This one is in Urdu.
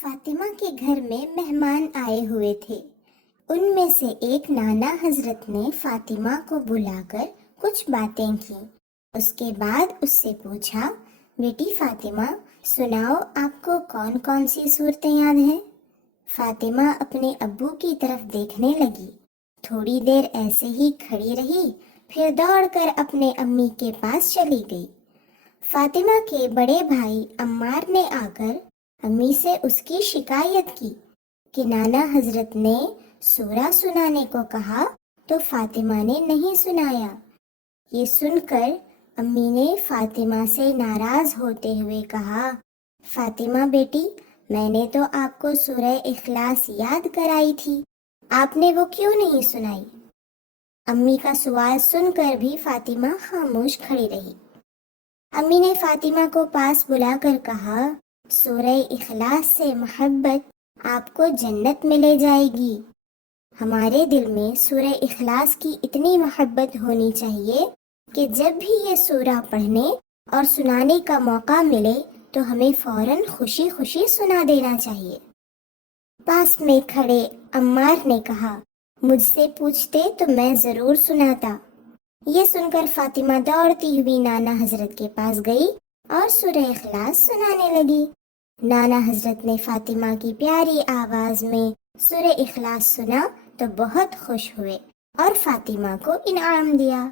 فاطمہ کے گھر میں مہمان آئے ہوئے تھے۔ ان میں سے ایک نانا حضرت نے فاطمہ کو بلا کر کچھ باتیں کی۔ اس کے بعد اس سے پوچھا، بیٹی فاطمہ، سناؤ آپ کو کون کون سی صورتیں یاد ہیں؟ فاطمہ اپنے ابو کی طرف دیکھنے لگی، تھوڑی دیر ایسے ہی کھڑی رہی، پھر دوڑ کر اپنے امی کے پاس چلی گئی۔ فاطمہ کے بڑے بھائی عمار نے آ کر امی سے اس کی شکایت کی کہ نانا حضرت نے سورہ سنانے کو کہا تو فاطمہ نے نہیں سنایا۔ یہ سن کر امی نے فاطمہ سے ناراض ہوتے ہوئے کہا، فاطمہ بیٹی، میں نے تو آپ کو سورہ اخلاص یاد کرائی تھی، آپ نے وہ کیوں نہیں سنائی؟ امی کا سوال سن کر بھی فاطمہ خاموش کھڑی رہی۔ امی نے فاطمہ کو پاس بلا کر کہا، سورہ اخلاص سے محبت آپ کو جنت میں لے جائے گی۔ ہمارے دل میں سورہ اخلاص کی اتنی محبت ہونی چاہیے کہ جب بھی یہ سورہ پڑھنے اور سنانے کا موقع ملے تو ہمیں فوراً خوشی خوشی سنا دینا چاہیے۔ پاس میں کھڑے عمار نے کہا، مجھ سے پوچھتے تو میں ضرور سناتا۔ یہ سن کر فاطمہ دوڑتی ہوئی نانا حضرت کے پاس گئی اور سورہ اخلاص سنانے لگی۔ نانا حضرت نے فاطمہ کی پیاری آواز میں سورہ اخلاص سنا تو بہت خوش ہوئے اور فاطمہ کو انعام دیا۔